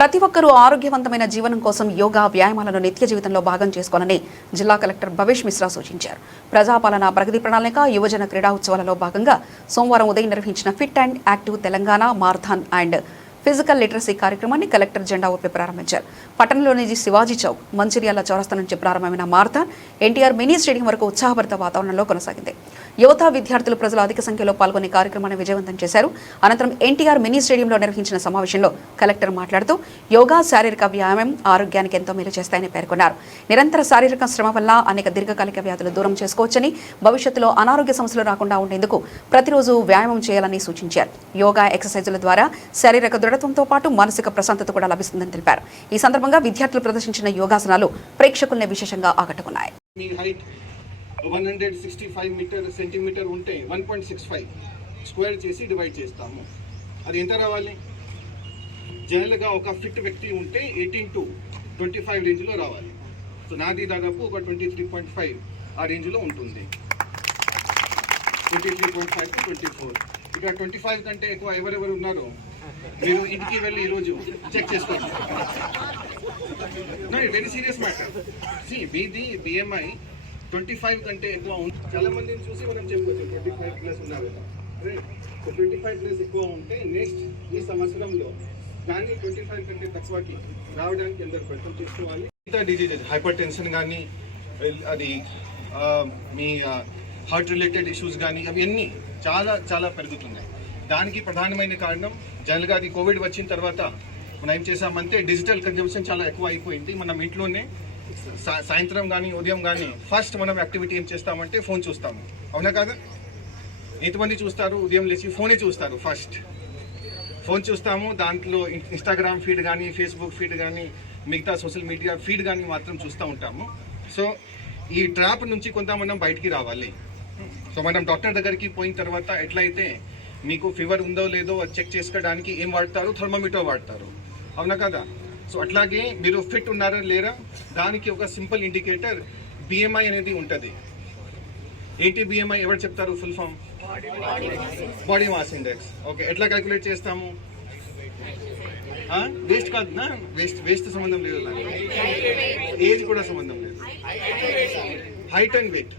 ప్రతి ఒక్కరూ ఆరోగ్యవంతమైన జీవనం కోసం యోగా వ్యాయామాలను నిత్య జీవితంలో భాగం చేసుకోవాలని జిల్లా కలెక్టర్ భవేష్ మిశ్రా సూచించారు. ప్రజాపాలన ప్రగతి ప్రణాళిక యువజన క్రీడా ఉత్సవాలలో భాగంగా సోమవారం ఉదయం నిర్వహించిన fit and active Telangana marathon and physical literacy కార్యక్రమాన్ని కలెక్టర్ జెండా ఊపి ప్రారంభించారు. పట్టణంలోని శివాజీ చౌక్, మంచిర్యాల చౌరస్తా నుంచి ప్రారంభమైన మారథాన్ ఎన్టీఆర్ మినీ స్టేడియం వరకు ఉత్సాహభరిత వాతావరణంలో కొనసాగింది. యువత, విద్యార్థులు, ప్రజలు అధిక సంఖ్యలో పాల్గొని కార్యక్రమాన్ని విజయవంతం చేశారు. అనంతరం ఎన్టీఆర్ మినీ స్టేడియంలో నిర్వహించిన సమావేశంలో కలెక్టర్ మాట్లాడుతూ యోగా, శారీరక వ్యాయామం ఆరోగ్యానికి ఎంతో మేలు చేస్తాయని పేర్కొన్నారు. నిరంతర శారీరక శ్రమ వల్ల అనేక దీర్ఘకాలిక వ్యాధులు దూరం చేసుకోవచ్చని, భవిష్యత్తులో అనారోగ్య సమస్యలు రాకుండా ఉండేందుకు ప్రతిరోజు వ్యాయామం చేయాలని సూచించారు. యోగా ఎక్సర్సైజుల ద్వారా శారీరక దృఢత్వంతో పాటు మానసిక ప్రశాంతత కూడా లభిస్తుందని తెలిపారు. ఈ సందర్భంగా విద్యార్థులు ప్రదర్శించిన యోగాసనాలు ప్రేక్షకుల్ని విశేషంగా ఆకట్టుకున్నాయి. 165 సెంటీమీటర్ ఉంటే 1.65 స్క్వేర్ చేసి డివైడ్ చేస్తాము. అది ఎంత రావాలి? జనరల్గా ఒక ఫిట్ వ్యక్తి ఉంటే 18 to 25 రేంజ్లో రావాలి. సో నాది దాదాపు ఒక 23.5 ఆ రేంజ్లో ఉంటుంది. 23.5 to 24. ఇక 25 కంటే ఎక్కువ ఎవరెవరు ఉన్నారో మీరు ఇంటికి వెళ్ళి ఈరోజు చెక్ చేసుకోండి. Very serious matter. మీది BMI 25 కంటే ఎక్కువ ఉంది. చాలా మందిని చూసి మనం చెప్పుకోవచ్చు 25+ ఉన్నారు. 25+ ఎక్కువ ఉంటే నెక్స్ట్ ఈ సంవత్సరంలో దాన్ని 25 కంటే తక్కువకి రావడానికి అందరూ ప్రయత్నం చేసుకోవాలి. మిగతా డిజీజెస్, హైపర్ టెన్షన్ కానీ, అది మీ హార్ట్ రిలేటెడ్ ఇష్యూస్ కానీ, అవన్నీ చాలా చాలా పెరుగుతున్నాయి. దానికి ప్రధానమైన కారణం జనరల్గా అది కోవిడ్ వచ్చిన తర్వాత మనం ఏం చేసామంటే డిజిటల్ కన్జంప్షన్ చాలా ఎక్కువ అయిపోయింది. మనం ఇంట్లోనే సాయంత్రం కానీ ఉదయం కానీ ఫస్ట్ మనం యాక్టివిటీ ఏం చేస్తామంటే ఫోన్ చూస్తాము. అవునా కాదా? ఎంతమంది చూస్తారు? ఉదయం లేచి ఫోనే చూస్తారు. ఫస్ట్ ఫోన్ చూస్తాము, దాంట్లో ఇన్స్టాగ్రామ్ ఫీడ్ కానీ, ఫేస్బుక్ ఫీడ్ కానీ, మిగతా సోషల్ మీడియా ఫీడ్ కానీ మాత్రం చూస్తూ ఉంటాము. సో ఈ ట్రాప్ నుంచి కొంత మనం బయటికి రావాలి. సో మనం డాక్టర్ దగ్గరికి పోయిన తర్వాత ఎట్లయితే మీకు ఫీవర్ ఉందో లేదో చెక్ చేసుకోవడానికి ఏం వాడతారు? థర్మోమీటర్ వాడతారు. అవునా కదా? సో అట్లాగే మీరు ఫిట్ ఉన్నారా లేరా దానికి ఒక సింపుల్ ఇండికేటర్ BMI అనేది ఉంటుంది. ఏంటి BMI? ఎవరు చెప్తారు? Full form body mass index. Okay, ఎట్లా క్యాలిక్యులేట్ చేస్తాము? వేస్ట్ కాదు నా, వేస్ట్ సంబంధం లేదు, ఏజ్ కూడా సంబంధం లేదు, హైట్ అండ్ వెయిట్.